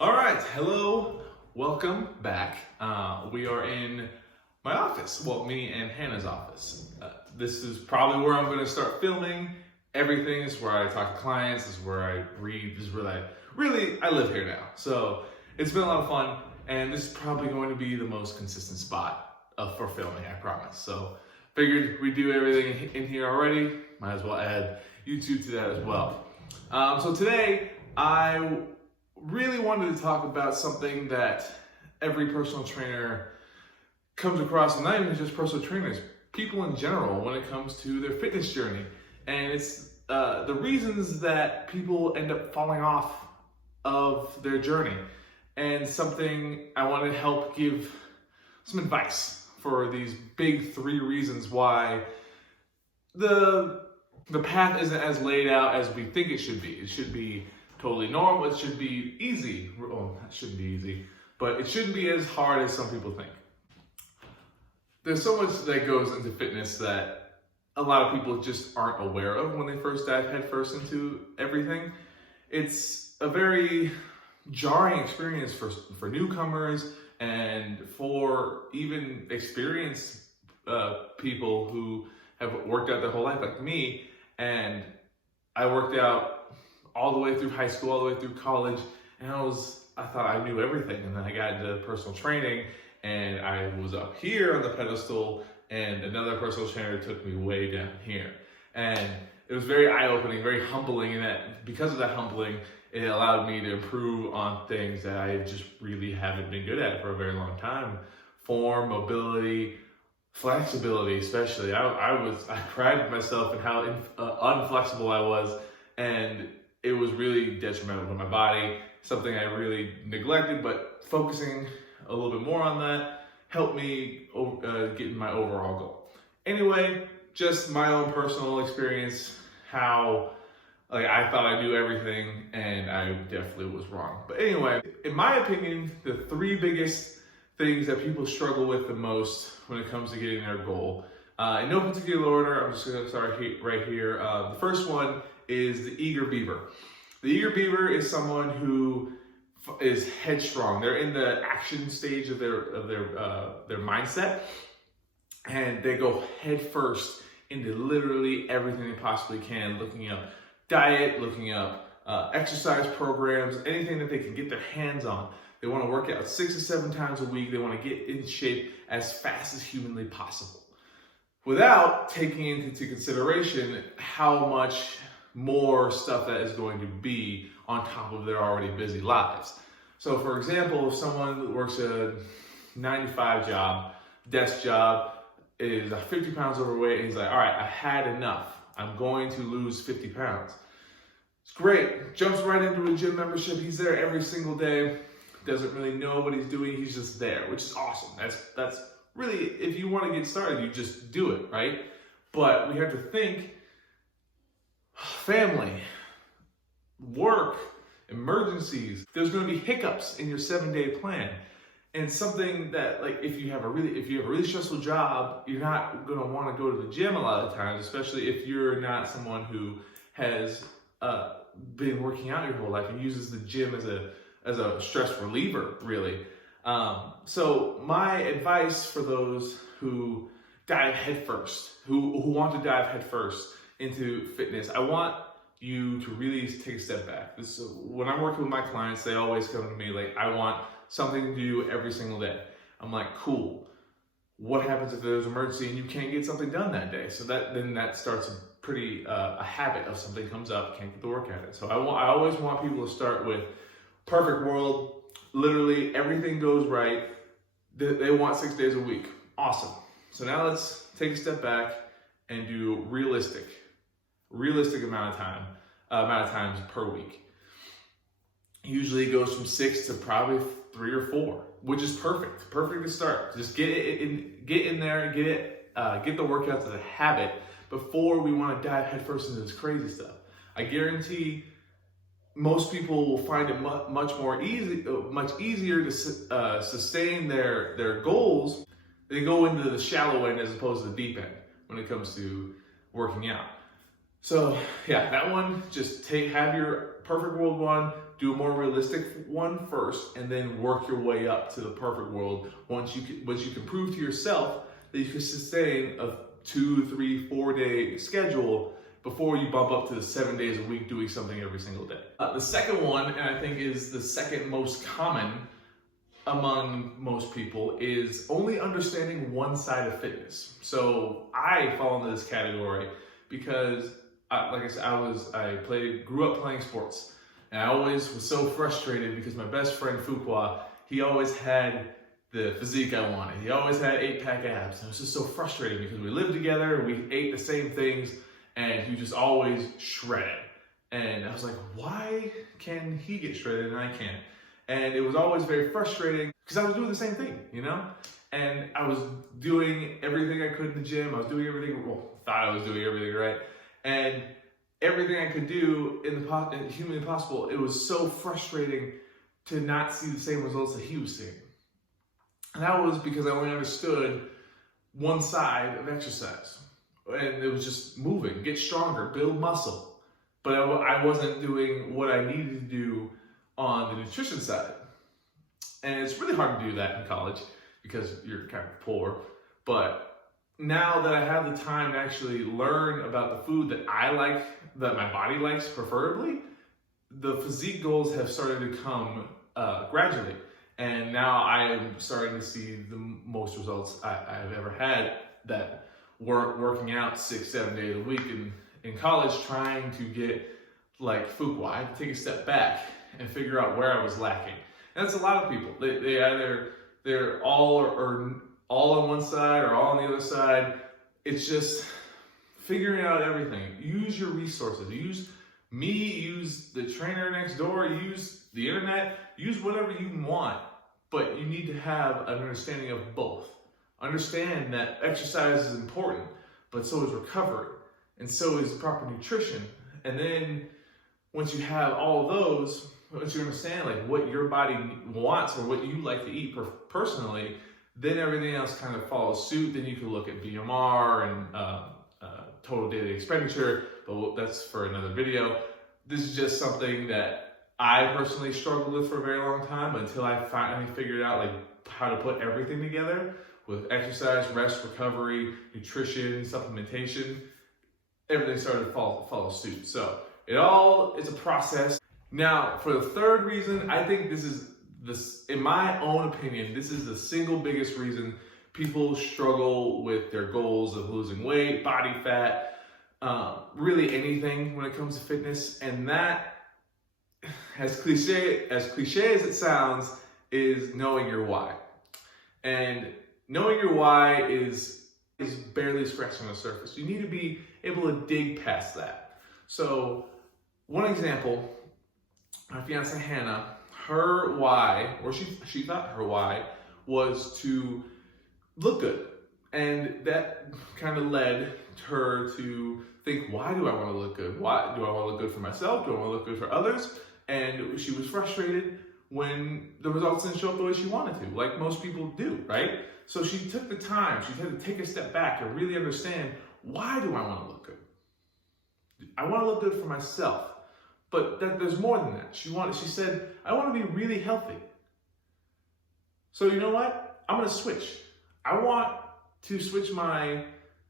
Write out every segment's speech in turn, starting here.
All right, hello, welcome back. We are in my office, well, me and Hannah's office. This is probably where I'm going to start filming everything. This is where I talk to clients, this is where I read, this is where I live here now. So it's been a lot of fun, and this is probably going to be the most consistent spot for filming, I promise. So figured we do everything in here already, might as well add YouTube to that as well. So today, I really wanted to talk about something that every personal trainer comes across, and not even just personal trainers, people in general when it comes to their fitness journey. And it's the reasons that people end up falling off of their journey. And something I want to help give some advice for these big 3 reasons why the path isn't as laid out as we think it should be. It should be totally normal. It should be easy. Oh, that shouldn't be easy, but it shouldn't be as hard as some people think. There's so much that goes into fitness that a lot of people just aren't aware of when they first dive headfirst into everything. It's a very jarring experience for newcomers and for even experienced people who have worked out their whole life, like me. And I worked out all the way through high school, all the way through college, and I thought I knew everything. And then I got into personal training, and I was up here on the pedestal, and another personal trainer took me way down here. And it was very eye-opening, very humbling, and that because of that humbling, it allowed me to improve on things that I just really haven't been good at for a very long time. Form, mobility, flexibility especially. I prided myself in how unflexible I was, and it was really detrimental to my body, something I really neglected, but focusing a little bit more on that helped me get in my overall goal. Anyway, just my own personal experience, how I thought I knew everything, and I definitely was wrong. But anyway, in my opinion, the 3 biggest things that people struggle with the most when it comes to getting their goal, in no particular order, I'm just going to start right here. The first one is the eager beaver. The eager beaver is someone who is headstrong. They're in the action stage of their mindset, and they go headfirst into literally everything they possibly can, looking up diet, looking up exercise programs, anything that they can get their hands on. They want to work out 6 to 7 times a week. They want to get in shape as fast as humanly possible, without taking into consideration how much more stuff that is going to be on top of their already busy lives. So for example, if someone works a 9-to-5 job, desk job, is 50 pounds overweight, and he's like, all right, I had enough. I'm going to lose 50 pounds. It's great. Jumps right into a gym membership. He's there every single day. Doesn't really know what he's doing. He's just there, which is awesome. That's really, if you want to get started, you just do it, right? But we have to think family, work, emergencies. There's going to be hiccups in your 7-day plan. And something that, like, if you have a really stressful job, you're not going to want to go to the gym a lot of times, especially if you're not someone who has been working out your whole life and uses the gym as a stress reliever, really. So my advice for those who dive headfirst, who want to dive headfirst into fitness, I want you to really take a step back. When I'm working with my clients, they always come to me like, I want something to do every single day. I'm like, cool. What happens if there's an emergency and you can't get something done that day? So then that starts a habit of something comes up, can't get the work at it. So I always want people to start with perfect world, literally everything goes right. They want 6 days a week. Awesome. So now let's take a step back and do realistic amount of times per week. Usually it goes from 6 to probably 3 or 4, which is perfect to start. Just get in there and get the workout to the habit before we want to dive headfirst into this crazy stuff. I guarantee most people will find it much easier to sustain their goals. They go into the shallow end as opposed to the deep end when it comes to working out. So yeah, that one, just have your perfect world one, do a more realistic one first, and then work your way up to the perfect world. Once you can prove to yourself that you can sustain a 2, 3, 4 day schedule before you bump up to the 7 days a week doing something every single day. The second one, and I think is the second most common among most people, is only understanding one side of fitness. So I fall into this category because, like I said, grew up playing sports, and I always was so frustrated because my best friend Fuqua, he always had the physique I wanted. He always had 8-pack abs, and it was just so frustrating because we lived together and we ate the same things, and he just always shredded. And I was like, why can he get shredded and I can't? And it was always very frustrating because I was doing the same thing, you know? And I was doing everything I could in the gym. I was doing everything, thought I was doing everything right. And everything I could do in humanly possible, it was so frustrating to not see the same results that he was seeing. And that was because I only understood one side of exercise. And it was just moving, get stronger, build muscle. But I wasn't doing what I needed to do on the nutrition side. And it's really hard to do that in college because you're kind of poor. But now that I have the time to actually learn about the food that I like, that my body likes preferably, the physique goals have started to come gradually. And now I am starting to see the most results I've ever had that weren't working out 6, 7 days a week in college, trying to get like Fuqua. I had to take a step back and figure out where I was lacking. And that's a lot of people. They either they're all on one side or all on the other side. It's just figuring out everything. Use your resources. Use me, use the trainer next door, use the internet, use whatever you want. But you need to have an understanding of both. Understand that exercise is important, but so is recovery, and so is proper nutrition. And then once you have all of those, once you understand like what your body wants or what you like to eat personally, then everything else kind of follows suit. Then you can look at BMR and total daily expenditure, but that's for another video. This is just something that I personally struggled with for a very long time until I finally figured out like how to put everything together with exercise, rest, recovery, nutrition, supplementation. Everything started to follow suit. So it's a process. Now, for the third reason, I think this, in my own opinion, this is the single biggest reason people struggle with their goals of losing weight, body fat, really anything when it comes to fitness. And that, as cliche as it sounds, is knowing your why. And knowing your why is barely scratching the surface. You need to be able to dig past that. So one example, my fiance Hannah, her why, or she thought her why, was to look good. And that kind of led her to think, why do I want to look good? Why do I want to look good for myself? Do I want to look good for others? And she was frustrated when the results didn't show up the way she wanted to, like most people do, right? So she took the time, she had to take a step back and really understand, why do I want to look good? I want to look good for myself, but there's more than that. She said, I want to be really healthy. So you know what? I'm going to switch. I want to switch my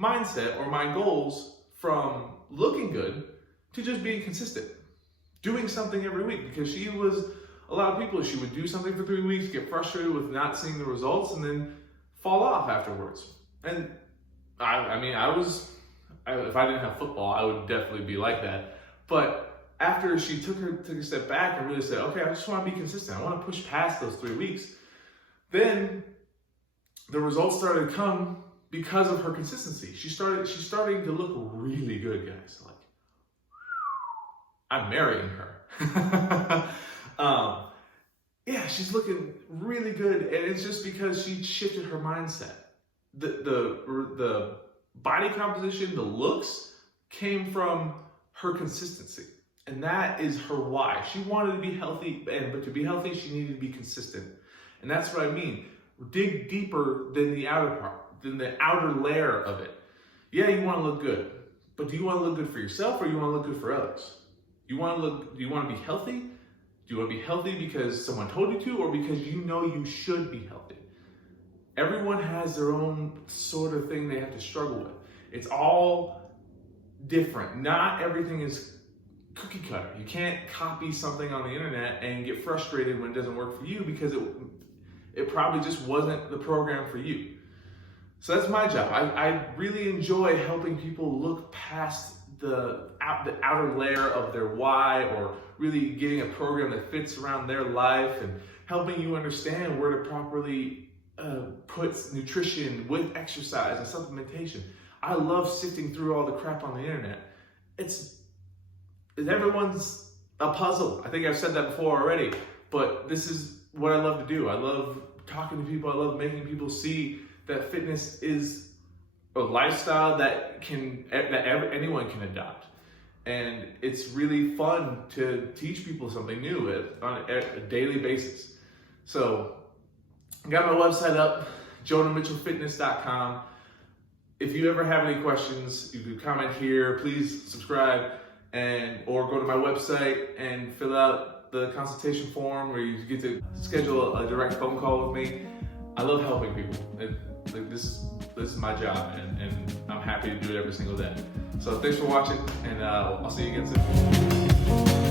mindset or my goals from looking good to just being consistent, doing something every week, because she was a lot of people, she would do something for 3 weeks, get frustrated with not seeing the results, and then fall off afterwards. And if I didn't have football, I would definitely be like that. But after she took a step back and really said, okay, I just want to be consistent. I want to push past those 3 weeks. Then the results started to come because of her consistency. She's starting to look really good, guys. Like, I'm marrying her. Yeah, she's looking really good, and it's just because she shifted her mindset. The body composition, the looks, came from her consistency, and that is her why. She wanted to be healthy, but to be healthy, she needed to be consistent, and that's what I mean. Dig deeper than the outer part, than the outer layer of it. Yeah, you want to look good, but do you want to look good for yourself, or you want to look good for others? Do you want to be healthy? you want to be healthy because someone told you to, or because you know you should be healthy? Everyone has their own sort of thing they have to struggle with. It's all different. Not everything is cookie cutter. You can't copy something on the internet and get frustrated when it doesn't work for you because it probably just wasn't the program for you. So that's my job. I really enjoy helping people look past the outer layer of their why, or really getting a program that fits around their life and helping you understand where to properly put nutrition with exercise and supplementation. I love sifting through all the crap on the internet. Everyone's a puzzle. I think I've said that before already, but this is what I love to do. I love talking to people. I love making people see that fitness is a lifestyle that anyone can adopt. And it's really fun to teach people something new on a daily basis. So I got my website up, jonahmitchellfitness.com. If you ever have any questions, you can comment here. Please subscribe, or go to my website and fill out the consultation form where you get to schedule a direct phone call with me. I love helping people. This is my job, and I'm happy to do it every single day. So thanks for watching, and I'll see you again soon.